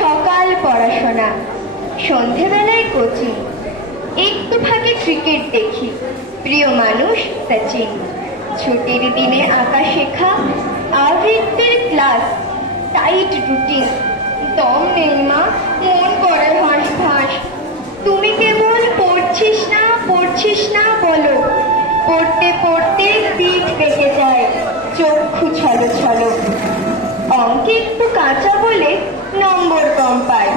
সকাল পড়াশোনা, সন্ধেবেলায় কোচিং, একটু ফাঁকে ক্রিকেট দেখি, প্রিয় মানুষ সচিন। ছুটির দিনে আঁকা শেখা, আবৃত্তির ক্লাস, টাইট রুটিন। দম নেই মা, মন করে হাঁস ফাঁস। তুমি কেবল পড়ছিস না বলো। পড়তে পড়তে পিঠ বেঁকে যায়, চক্ষু ছলো ছলো। অঙ্কে একটু কাঁচা বলে নম্বর কম পায়,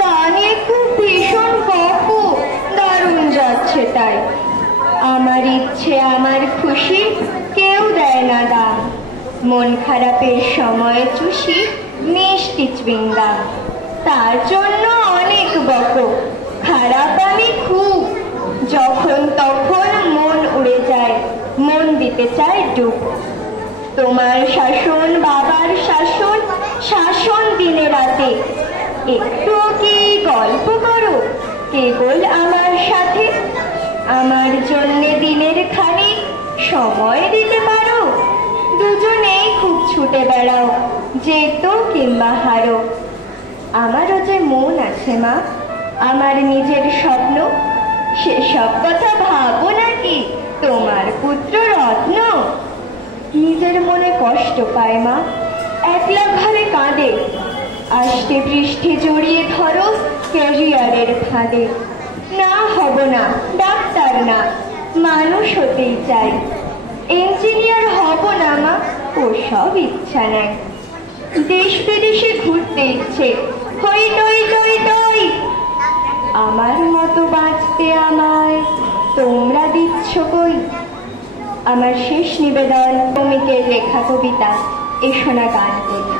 তা নিয়ে খুব ভীষণ গল্প, দারুণ যাচ্ছে তাই। আমার ইচ্ছে আমার খুশি, কেউ দেয় না দাম। মন খারাপের সময় চুষি মিষ্টি চুইংগাম। তার জন্য অনেক বকো, খারাপ আমি খুব। যখন তখন মন উড়ে যায়, মন দিতে চায় ডুব। তোমার শাসন, বাবার শাসন, শাসন দিনে রাতে। একটু কি গল্প করো কেবল আমার সাথে? আমার জন্যে দিনের খানিক সময় দিতে পারো? দুজনেই খুব ছুটে বেড়াও, যেতো কিংবা হারো। আমারও যে মন আছে মা, আমার নিজের স্বপ্ন, সেসব কথা ভাবো নাকি তোমার পুত্র রত্ন? নিজের মনে কষ্ট পায় মা, একলা ঘরে কাঁদে। আষ্টে পৃষ্ঠে জড়িয়ে ধরো ক্যারিয়ারের ফাঁদে। না হব না, ডাক্তার না, মানুষ হতেই চাই। ইঞ্জিনিয়ার হব না মা, ওসব ইচ্ছা নাই। দেশ বিদেশে ঘুরতে ইচ্ছে, হই টই টই টই। আমার মতো বাঁচতে আমায় তোমরা দিচ্ছ কই? আমার শেষ নিবেদন ভৌমিকের লেখা কবিতা এসো না গান করি।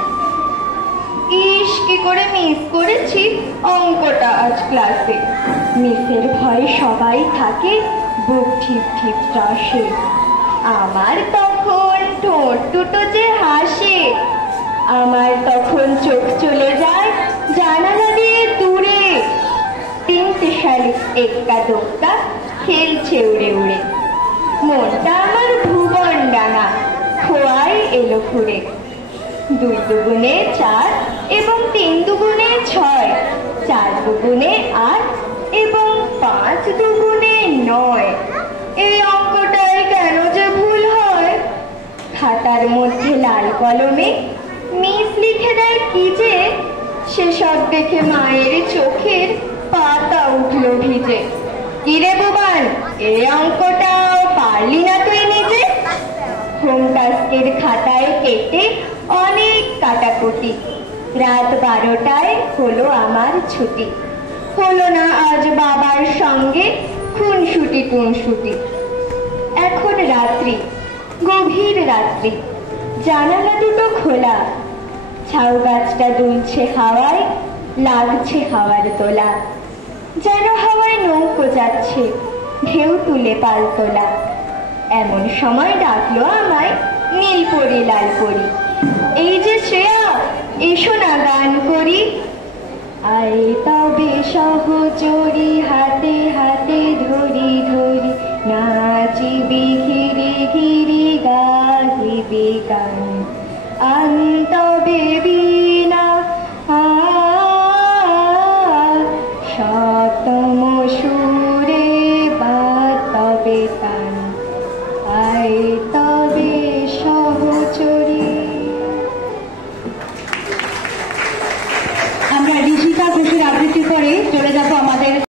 ইস কি করে মিস করেছি অঙ্কটা আজ ক্লাসে। মিসের ভয়ে সবাই থাকে বুক ঠিপ ঠিপ ত্রাসে। আমার তখন ঠোঁট দুটো যে হাসে, আমার তখন চোখ চলে যায় জানালা দিয়ে দূরে। 3টে শালিক এক্কা দোক্কা খেলছে উড়ে উড়ে। মনটা আমার ভুবন ডাঙা, খোয়াই এলো ঘুরে। 2 দুগুণে 4 এবং 3 দুগুণে 6, 4 দুগুণে 8 এবং 5 দুগুণে 9। এই অঙ্কটাই কেন যে ভুল হয়? খাতার মধ্যে লাল কলমে মিস লিখে দেয় কি যে, সেসব দেখে মায়ের চোখের পাতা উঠলো ভিজে। কিরে বোবান, এই অঙ্কটাও পারলি না তুই নিজে? হোম টাস্কের খাতায় কেটে অনেক কাটাকুটি। রাত 12টায় হলো আমার ছুটি। হলো না আজ বাবার সঙ্গে খুনসুটি টুনসুটি। এখন রাত্রি, গভীর রাত্রি, জানালা দুটো খোলা। ঝাউ গাছটা দুলছে হাওয়ায়, লাগছে হাওয়ার তোলা। যেন হাওয়ায় নৌকো যাচ্ছে, ঢেউ তুলে পালতোলা। এমন সময় ডাকলো আমায় নীলপরি লালপরি। এই যে শ্রেয়া, এসো না গান করি।